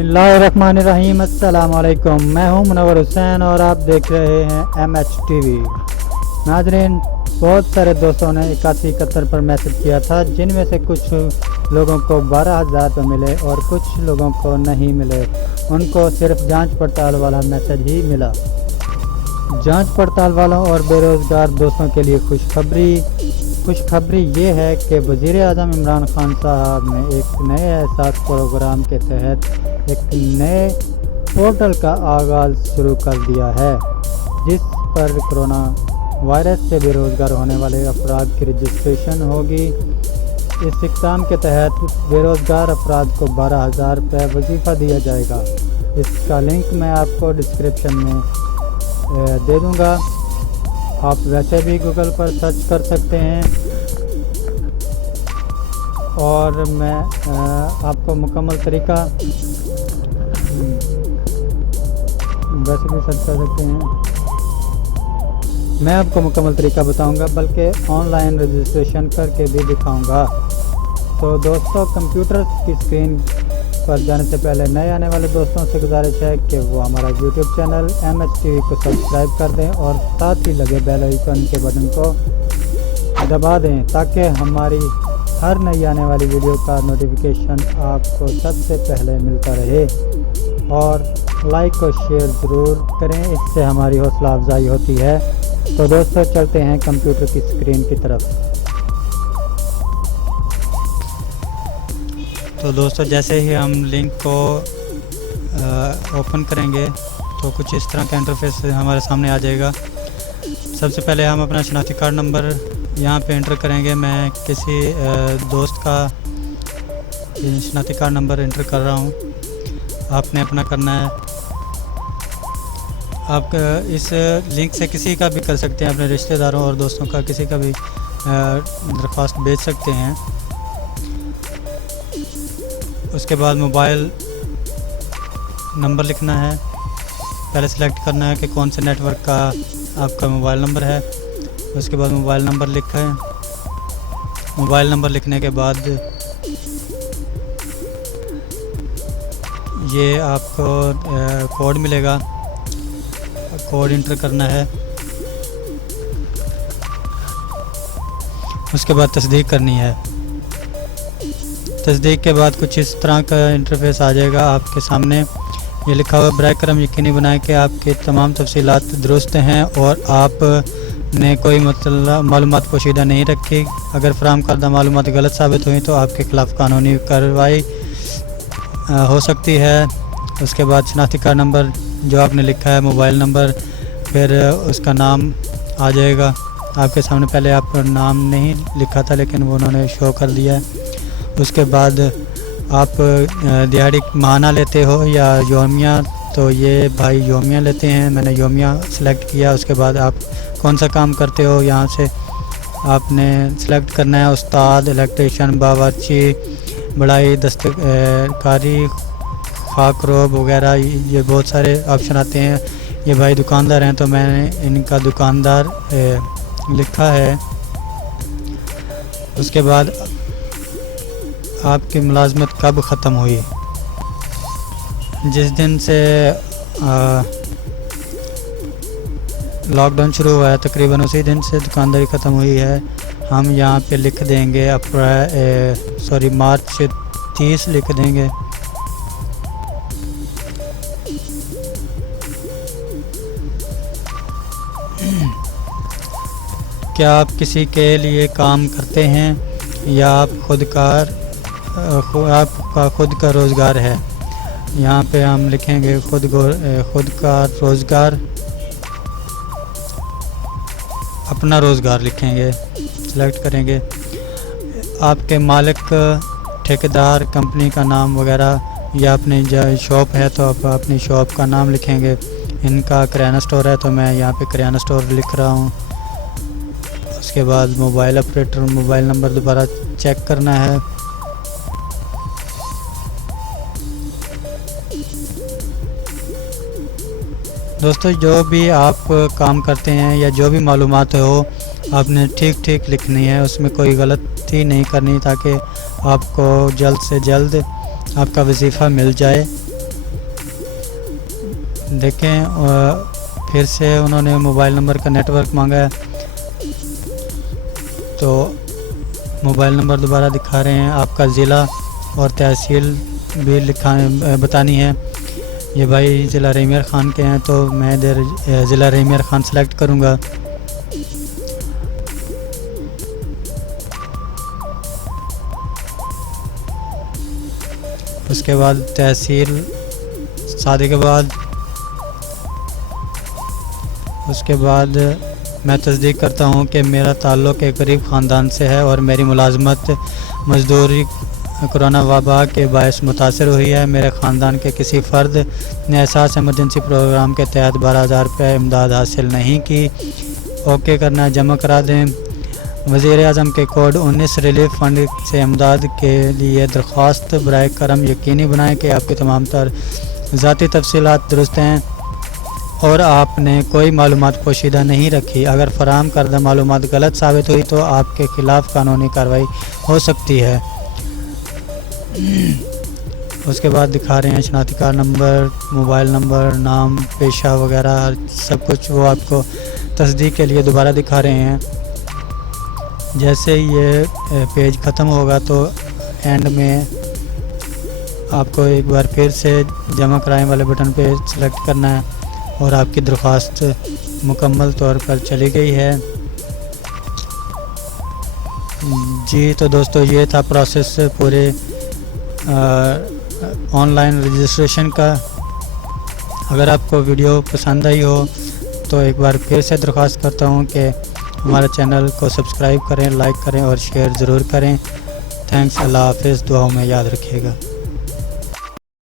बिस्मिल्लाहिर्रहमानिर्रहीम। अस्सलाम वालेकुम। मैं हूं मुनव्वर हुसैन और आप देख रहे हैं MHTV। नाजरीन, बहुत सारे दोस्तों ने 8171 पर मैसेज किया था, जिनमें से कुछ लोगों को 12,000 रुपये मिले और कुछ लोगों को नहीं मिले। उनको सिर्फ जांच पड़ताल वाला मैसेज ही मिला। जांच पड़ताल वालों और बेरोज़गार दोस्तों के लिए खुशखबरी ये है कि वज़ीर आज़म इमरान खान साहब ने एक नए एहसास प्रोग्राम के तहत एक नए पोर्टल का आगाज़ शुरू कर दिया है, जिस पर कोरोना वायरस से बेरोज़गार होने वाले अफराद की रजिस्ट्रेशन होगी। इस इक़दाम के तहत बेरोज़गार अफराद को 12,000 रुपये वजीफ़ा दिया जाएगा। इसका लिंक मैं आपको डिस्क्रिप्शन में दे दूँगा। आप वैसे भी गूगल पर सर्च कर सकते हैं और मैं आपको मुकम्मल तरीका वैसे भी सर्च कर सकते हैं। मैं आपको मुकम्मल तरीका बताऊंगा, बल्कि ऑनलाइन रजिस्ट्रेशन करके भी दिखाऊंगा। तो दोस्तों, कंप्यूटर की स्क्रीन पर जाने से पहले नए आने वाले दोस्तों से गुजारिश है कि वो हमारा यूट्यूब चैनल MHTV को सब्सक्राइब कर दें और साथ ही लगे बेल आइकन के बटन को दबा दें, ताकि हमारी हर नई आने वाली वीडियो का नोटिफिकेशन आपको सबसे पहले मिलता रहे। और लाइक और शेयर ज़रूर करें, इससे हमारी हौसला अफजाई होती है। तो दोस्तों, चलते हैं कंप्यूटर की स्क्रीन की तरफ। तो दोस्तों, जैसे ही हम लिंक को ओपन करेंगे तो कुछ इस तरह का इंटरफेस हमारे सामने आ जाएगा। सबसे पहले हम अपना शनाख्ती कार्ड नंबर यहाँ पे एंटर करेंगे। मैं किसी दोस्त का शनाख्ती कार्ड नंबर एंटर कर रहा हूँ। आपने अपना करना है। आप इस लिंक से किसी का भी कर सकते हैं, अपने रिश्तेदारों और दोस्तों का किसी का भी दरख्वास्त भेज सकते हैं। उसके बाद मोबाइल नंबर लिखना है। पहले सेलेक्ट करना है कि कौन से नेटवर्क का आपका मोबाइल नंबर है। उसके बाद मोबाइल नंबर लिखें। मोबाइल नंबर लिखने के बाद ये आपको कोड मिलेगा, कोड इंटर करना है। उसके बाद तस्दीक करनी है। तस्दीक के बाद कुछ इस तरह का इंटरफेस आ जाएगा आपके सामने। ये लिखा हुआ, बराए करम यकीनी बनाएं कि आपके तमाम तफसीलात दुरुस्त हैं और आपने कोई मालूमात पोशीदा नहीं रखी। अगर फराहम करदा मालूमात गलत साबित हुई तो आपके खिलाफ कानूनी कार्रवाई हो सकती है। उसके बाद शनाख्ती कार्ड नंबर जो आपने लिखा है, मोबाइल नंबर, फिर उसका नाम आ जाएगा आपके सामने। पहले आप नाम नहीं लिखा था, लेकिन वो उन्होंने शो कर दिया है। उसके बाद आप दिहाड़ी माहाना लेते हो या योमिया, तो ये भाई योमिया लेते हैं। मैंने योमिया सेलेक्ट किया। उसके बाद आप कौन सा काम करते हो, यहाँ से आपने सेलेक्ट करना है। उस्ताद, इलेक्ट्रीशियन, बावर्ची, बढ़ाई, दस्तकारी, खाकरोब वगैरह, ये बहुत सारे ऑप्शन आते हैं। ये भाई दुकानदार हैं, तो मैंने इनका दुकानदार लिखा है। उसके बाद आपकी मुलाजमत कब ख़त्म हुई, जिस दिन से लॉकडाउन शुरू हुआ है तकरीबन उसी दिन से दुकानदारी ख़त्म हुई है। हम यहाँ पे लिख देंगे मार्च 30 लिख देंगे। क्या आप किसी के लिए काम करते हैं या आपका खुद का रोज़गार है? यहाँ पे हम लिखेंगे खुद का रोज़गार, अपना रोज़गार लिखेंगे, सेलेक्ट करेंगे। आपके मालिक, ठेकेदार, कंपनी का नाम वगैरह, या अपनी जो शॉप है तो आप अपनी शॉप का नाम लिखेंगे। इनका किराना स्टोर है, तो मैं यहाँ पे किराना स्टोर लिख रहा हूँ। उसके बाद मोबाइल ऑपरेटर, मोबाइल नंबर दोबारा चेक करना है। दोस्तों, जो भी आप काम करते हैं या जो भी मालूमात हो, आपने ठीक लिखनी है, उसमें कोई गलती नहीं करनी, ताकि आपको जल्द से जल्द आपका वजीफ़ा मिल जाए। دیکھیں پھر سے انہوں نے موبائل نمبر کا نیٹ ورک مانگا ہے، تو موبائل نمبر دوبارہ دکھا رہے ہیں، آپ کا ضلع اور تحصیل بھی بتانی ہے۔ یہ بھائی ضلع رحیم خان کے ہیں، تو میں ادھر ضلع رحیم خان سلیکٹ کروں گا۔ اس کے بعد تحصیل صادق آباد، اس کے بعد میں تصدیق کرتا ہوں کہ میرا تعلق ایک غریب خاندان سے ہے اور میری ملازمت مزدوری کرونا وبا کے باعث متاثر ہوئی ہے۔ میرے خاندان کے کسی فرد نے احساس ایمرجنسی پروگرام کے تحت 12,000 روپے امداد حاصل نہیں کی۔ اوکے کرنا ہے، جمع کرا دیں۔ وزیر اعظم کے کوڈ 19 ریلیف فنڈ سے امداد کے لیے درخواست، برائے کرم یقینی بنائیں کہ آپ کی تمام تر ذاتی تفصیلات درست ہیں اور آپ نے کوئی معلومات پوشیدہ نہیں رکھی۔ اگر فراہم کردہ معلومات غلط ثابت ہوئی تو آپ کے خلاف قانونی کارروائی ہو سکتی ہے۔ اس کے بعد دکھا رہے ہیں شناختی کارڈ نمبر، موبائل نمبر، نام، پیشہ وغیرہ سب کچھ، وہ آپ کو تصدیق کے لیے دوبارہ دکھا رہے ہیں۔ جیسے یہ پیج ختم ہوگا تو اینڈ میں آپ کو ایک بار پھر سے جمع کرائیں والے بٹن پہ سلیکٹ کرنا ہے اور آپ کی درخواست مکمل طور پر چلی گئی ہے۔ جی تو دوستو یہ تھا پروسیس پورے آن لائن رجسٹریشن کا۔ اگر آپ کو ویڈیو پسند آئی ہو تو ایک بار پھر سے درخواست کرتا ہوں کہ ہمارے چینل کو سبسکرائب کریں، لائک کریں اور شیئر ضرور کریں۔ تھینکس، اللہ حافظ، دعاؤں میں یاد رکھیے گا۔